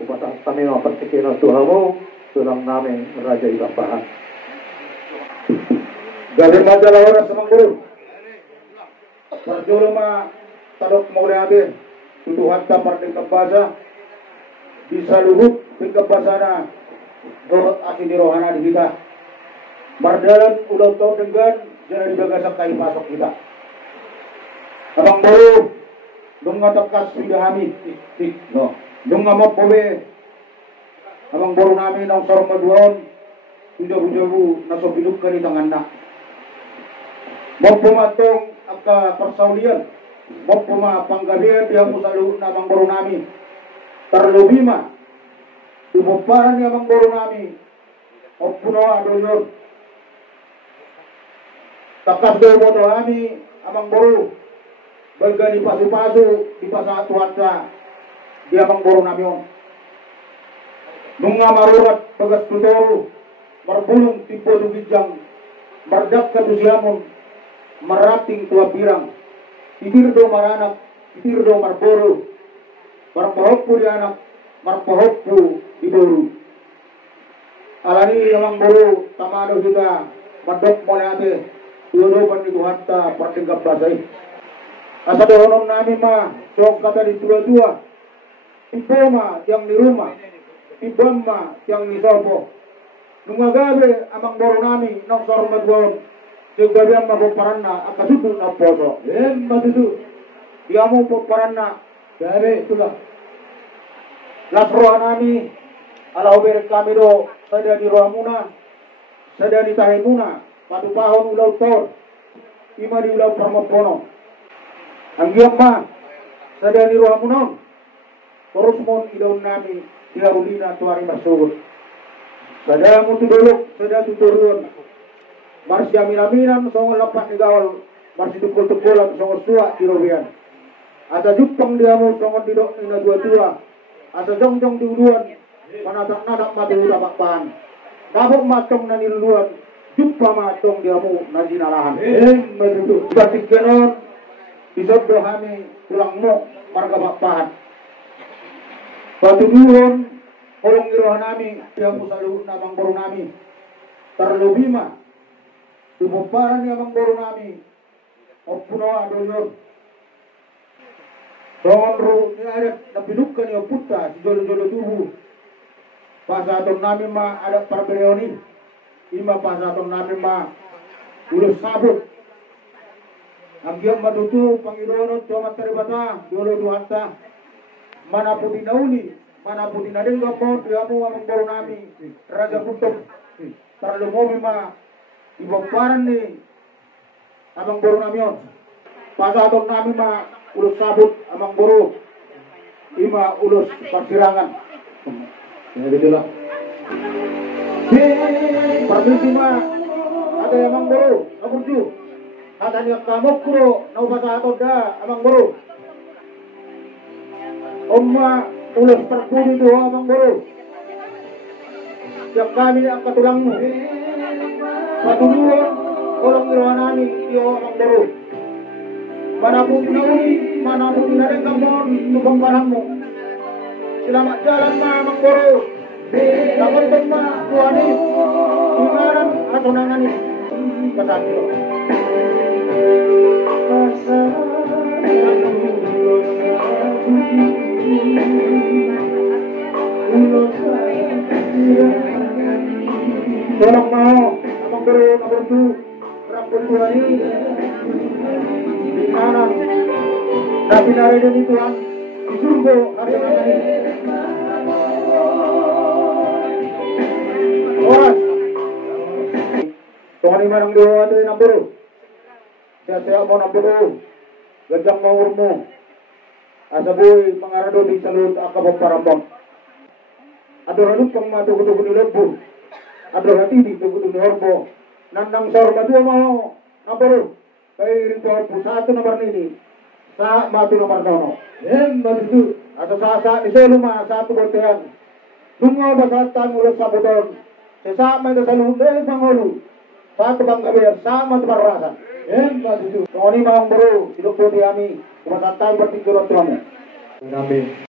Kumata kami mapatikin ang Tuhan mo, tulang namin Raja Ibapahan. Galing majalah oras sa mga guru. Parjolo talok mo rin tutuhan ta parting kabasa. Bisa luhut pingkabasa na doot asin di rohana di kita. Mardalan ulang tahun dengan jangan dibagasak kayu pasok kita. Abang baru dong ngatakas widahami no dong ngamot pobe abang baru namin ang sarong maduon tujabu-jabu nasobiduk ka ni tangan na magpumatong agka persaulian magpumapanggabihan diya mo sa luhut na abang baru namin tarlubima ibuparan ni abang baru namin o puno adonyor takas daw mo to kami abang baru baga di pasu-pasu di pasatuansa di abang boro namin nunga marurat bagas tutoro marbulong tipo dugijang mardak katusiamon marating tua pirang titir do maranak titir do marboro marpahoppo di anak marpahoppo di boro alani abang boro tamado kita madok mo natin tulopan ni Tuhan ta pertinggap basay asa dohonom namin sok kata di dua-dua ipoma yang di rumah ibama yang di sobo nungagabe amang boro nami nong sorong nagwon sigabi ang mapuparan na akasudul na poso matutu dia mo puparan na gabe itulah lasroa nami ala ober kami do sada di roa muna sada di tahe muna patupahon ulaw tor ima di ulaw parmopono ang giyama sa dani ruang munon terus mon idaw nami tiharulina tuari masugod sa dani mo tudulok sa dani tuturuan marsi amin-aminan sa mga lapat ni gawal marsi tukul-tukulan sa mga suwa tirobian asa jutang dia mo sa mga didok ni nadua-dua asa jong-jong diuluan panatak-natak matiwila pakpahan dabok matong na niluluan jutpa matong dia mo na dinalahan matutu batik ganon isod do kami tulang mo marga bakpahan patuduron kolong irohan nami tiang usalu namang boro nami tarlubima tubuparan ni amang boro nami o puno adonyor dongon ru ni adat napinukkan ni oputta si jolo-jolo tubuh pasatong nami ada parbereoni ima pasatong nami ulus sabut ang giyang matutu Panginoon tuwa mataribata dolo duhanta mana po dinauli mana po dinadengga mo tiya mo amang boro nami Raja Putok tarlumomi ibaparan ni amang boro nami yon pasatong nami ulus sabut amang boro ima ulus parsirangan jadi lah permisi ada amang boro aburju kata niya kamok kuro naubasa ato da amang boro umma ulos terpuni doa amang boro siap kami ang katulang mo patuluan orang irohanani iyo amang boro manapun nauli manapun naring kamon tubang barang mo selamat jalan amang boro dapat tuani tungaran atau nanganis kasakilo tolong mau abang boro nabantu rambut tuani di mana nabi narayan itu Tuhan disunggo hari ini oras Tuhan imanang doa itu namburu saya mau namburu gajang mawurmu asaboy pangarado di salut akabot parambang ado halut pang matukutukun ni Lebo ado hati di tukutun ni Horbo nandang sor madua mau namburu kay rito pusatu nomor nini sa matu nomor nono matutu asa sasa isolo satu botehan tungo basatan ulos sabuton sesama itu salunde pangolu satu bang kabar sama tumarasa matutu Tony mang bro hidup putih kami kumasatan bertingkuran tuamu. Amin.